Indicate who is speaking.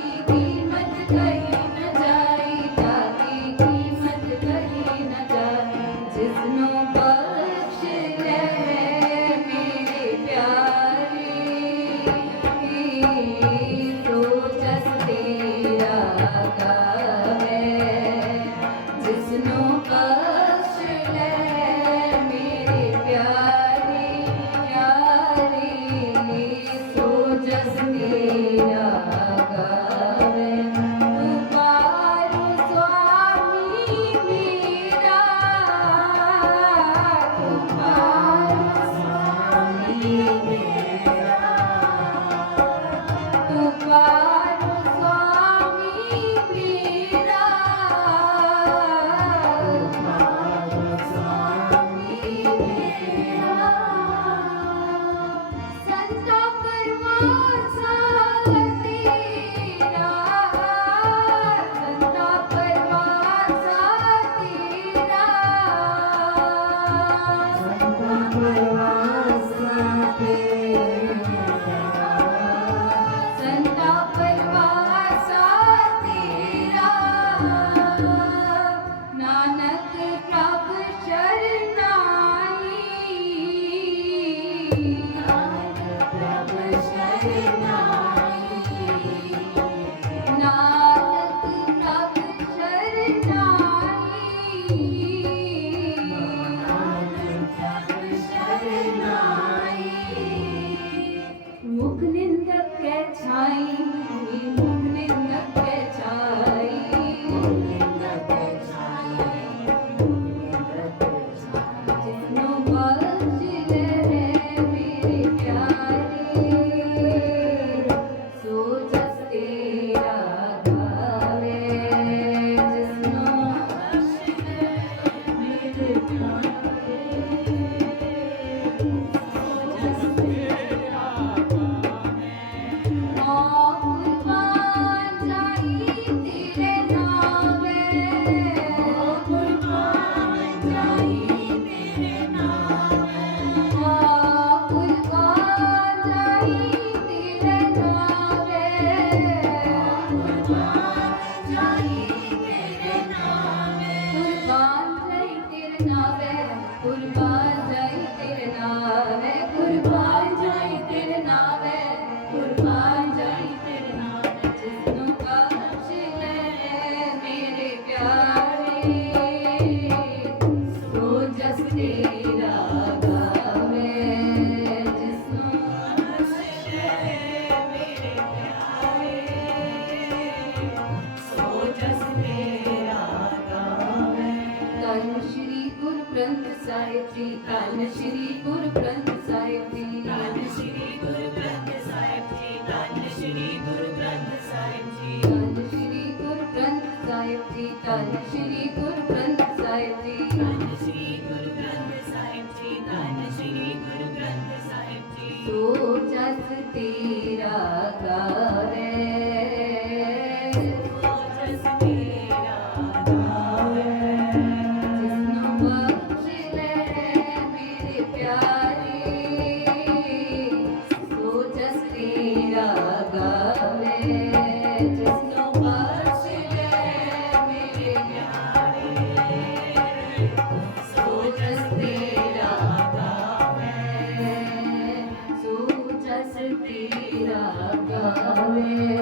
Speaker 1: Thank you. bye. जी धन श्री गुरु ग्रंथ साहिब जी। धन श्री गुरु ग्रंथ साहिब जी धन श्री गुरु ग्रंथ साहिब जी। धन श्री गुरु ग्रंथ साहिब जी धन श्री गुरु ग्रंथ साहिब जी। धन श्री गुरु ग्रंथ साहिब जी धन श्री गुरु ग्रंथ साहिब जी। तो जस तेरा गावे तीरा गावे